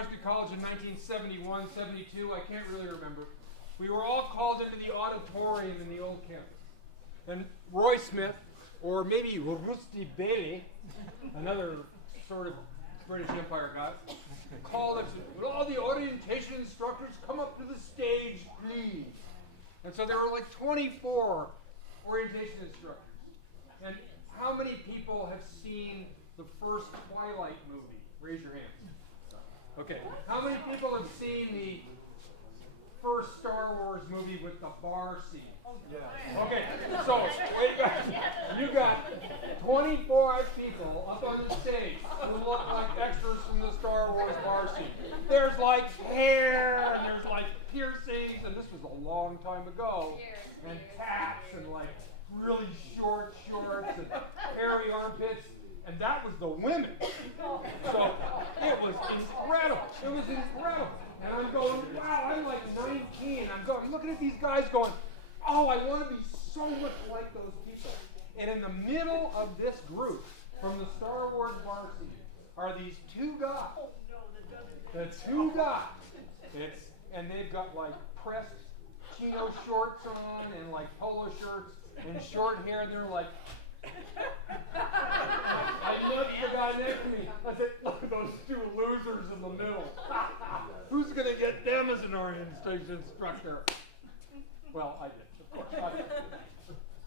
freshman college in 1971, 72, I can't really remember. We were all called into the auditorium in the old campus. And Roy Smith, or maybe Rusty Bailey, another sort of British Empire guy, called us, would all the orientation instructors come up to the stage, please? And so there were like 24 orientation instructors. And how many people have seen the first Twilight movie? Raise your hands. Okay. How many people have seen the first Star Wars movie with the bar scene? Yeah. Okay, so you got 24 people up on the stage who look like extras from the Star Wars bar scene. There's like hair and there's like piercings, and this was a long time ago, and tats and like really short shorts and hairy armpits, and that was the women. So it was incredible. It was incredible. And I'm going, wow, I'm like 19. I'm looking at these guys going, oh, I want to be so much like those people. And in the middle of this group, from the Star Wars bar scene, are these two guys. The two guys. And they've got like pressed chino shorts on and like polo shirts and short hair. And they're like, I looked at the guy next to me. I said, look at those two losers in the middle. Who's going to get them as an orientation instructor? Well, I did, of course. I did.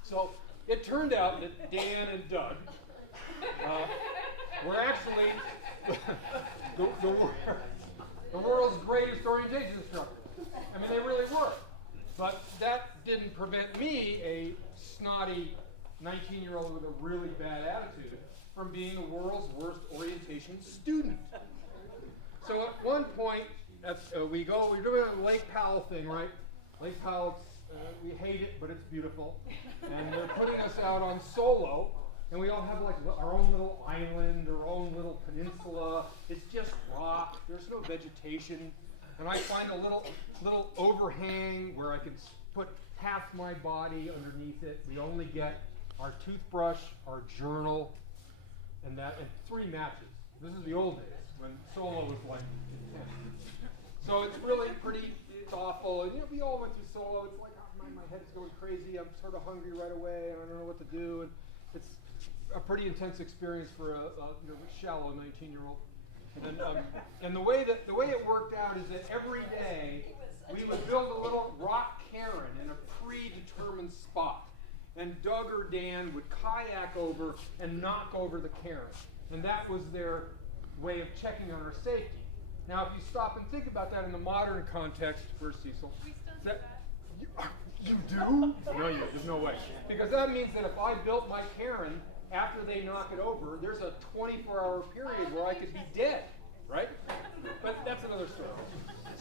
So it turned out that Dan and Doug were actually the world's greatest orientation instructors. I mean, they really were. But that didn't prevent me, a snotty 19-year-old with a really bad attitude, from being the world's worst orientation student. So at one point, we're doing a Lake Powell thing, right? Lake Powell, we hate it, but it's beautiful. And they're putting us out on solo, and we all have like our own little island, our own little peninsula. It's just rock. There's no vegetation. And I find a little overhang where I can put half my body underneath it. We only get our toothbrush, our journal, and 3 matches. This is the old days when solo was like intense. So it's really it's awful. And we all went through solo. It's like my head's going crazy. I'm sort of hungry right away, and I don't know what to do. And it's a pretty intense experience for a shallow 19-year-old. And then, and the way it worked out is that every day we would build a little rock cairn in a predetermined spot. And Doug or Dan would kayak over and knock over the cairn. And that was their way of checking on our safety. Now, if you stop and think about that in the modern context, first Cecil. We still do that. You do? No, there's no way. Because that means that if I built my cairn after they knock it over, there's a 24-hour period where I could be dead, right? But that's another story.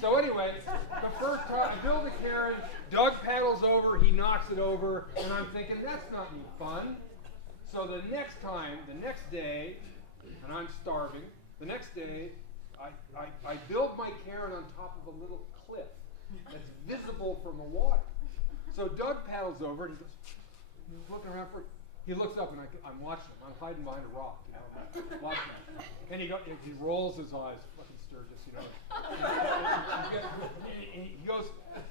So anyway, the first time I build a cairn, Doug paddles over, he knocks it over, and I'm thinking, that's not any fun. So the next day, and I'm starving, the next day, I build my cairn on top of a little cliff that's visible from the water. So Doug paddles over, and he's looking around he looks up, and I'm watching him. I'm hiding behind a rock, watching him. And he rolls his eyes, fucking Sturgis,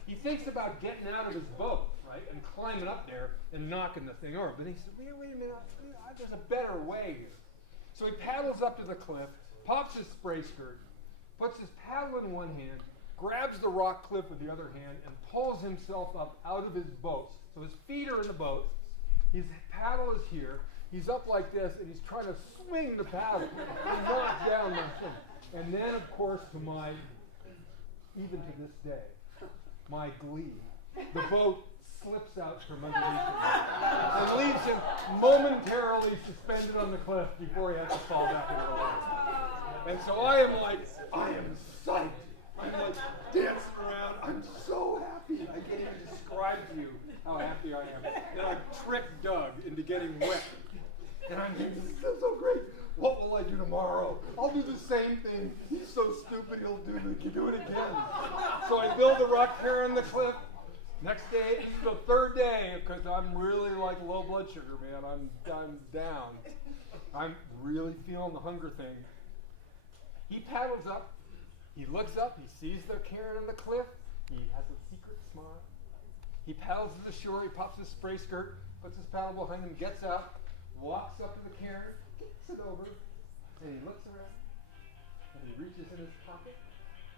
he thinks about getting out of his boat, right, and climbing up there and knocking the thing over. But he said, wait a minute, there's a better way here. So he paddles up to the cliff, pops his spray skirt, puts his paddle in one hand, grabs the rock cliff with the other hand, and pulls himself up out of his boat. So his feet are in the boat, his paddle is here, he's up like this, and he's trying to swing the paddle and knock down the thing. And then, of course, even to this day, my glee, the boat slips out from underneath him and leaves him momentarily suspended on the cliff before he has to fall back into the water. And so I am psyched. I'm like dancing around. I'm so happy. I can't even describe to you how happy I am. And I've tricked Doug into getting wet. And I'm thinking, this is so great. What will I do tomorrow? I'll do the same thing. He's so stupid he'll do it again. So I build the rock cairn on the cliff. Next day, it's the third day, because I'm really like low blood sugar, man. I'm down. I'm really feeling the hunger thing. He paddles up, He looks up, he sees the cairn on the cliff, he has a secret smile. He paddles to the shore, he pops his spray skirt, puts his paddle behind him, gets out, walks up to the cairn, kicks it over, and he looks around, and he reaches in his pocket,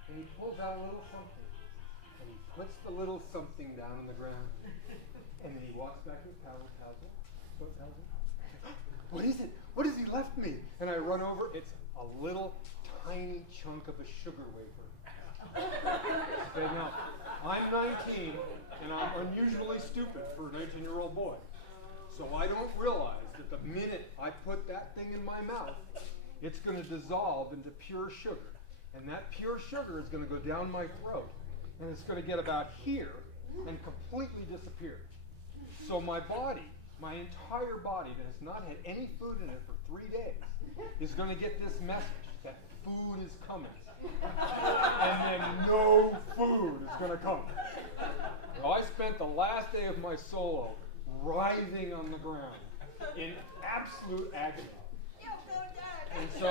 and he pulls out a little something, and he puts the little something down on the ground, and then he walks back to his paddle, paddles it. What is it? What has he left me? And I run over, it's a little tiny chunk of a sugar wafer. Okay, now, I'm 19, and I'm unusually stupid for a 19-year-old boy. So I don't realize that the minute I put that thing in my mouth, it's going to dissolve into pure sugar. And that pure sugar is going to go down my throat. And it's going to get about here and completely disappear. So my body, my entire body that has not had any food in it for 3 days, is going to get this message that food is coming. And then no food is going to come. Well, I spent the last day of my solo writhing on the ground in absolute agony. And so